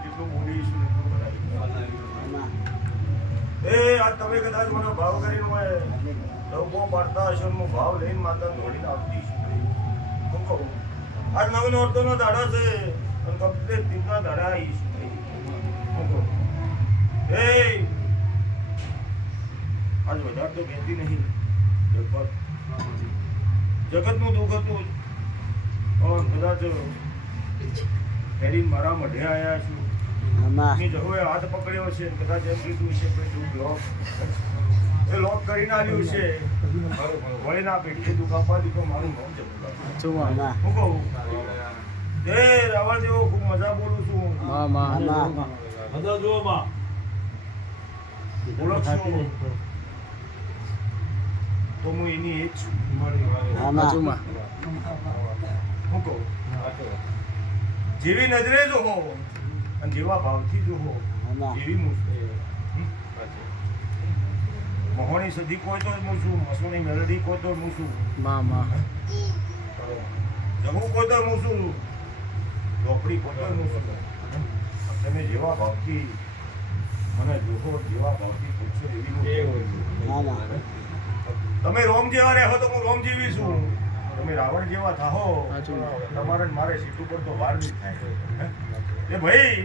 જેટલું બોલીશું એટલું બનાવીશું. આજ તમે કદાચ મને ભાવ કરીને હોય લોકો પાડતા હશો, હું ભાવ લઈને માતા દોડીને આવતી હું કહું આજ નવી નોરતોનો દાડા છે અને કમ્પ્લીટ દીપના દાડા આવીશ હું કહું આજ વધારે તો કહેતી નહીં જગતનું દુઃખ હતું પણ કદાચ હેરીને મારા મઢે આવ્યા છું ની જહોએ હાથ પકડ્યો છે કદાચ એમ કીધું છે કે તું લોક એ લોક કરીને આવ્યું છે વળી ના પેટી દુઃખ આપવા દીધો મારું નામ છે હું કહું એ રાવણ જેવો ખૂબ મજા બોલું છું બોલો છું તો હું એની એ જ છું હું કહું જેવી નજરે જો હો અને જેવા ભાવથી જો હો એવી મુશ્કેલ મહોની સદી કોઈ તો હું છું, મસોની મેલડી કોઈ તો હું છું, જગુ કોઈ તો હું છું, ચોપડી કોઈ તો હું છું. તમે જેવા ભાવથી મને જોહો, જેવા ભાવથી પૂછશો એવી તમે રોમ જેવા રહો તો હું રોમ જેવી છું, તમે રાવણ જેવા થાહો તમારે મારે સીટ ઉપર તો વાર નહીં થાય. એ ભાઈ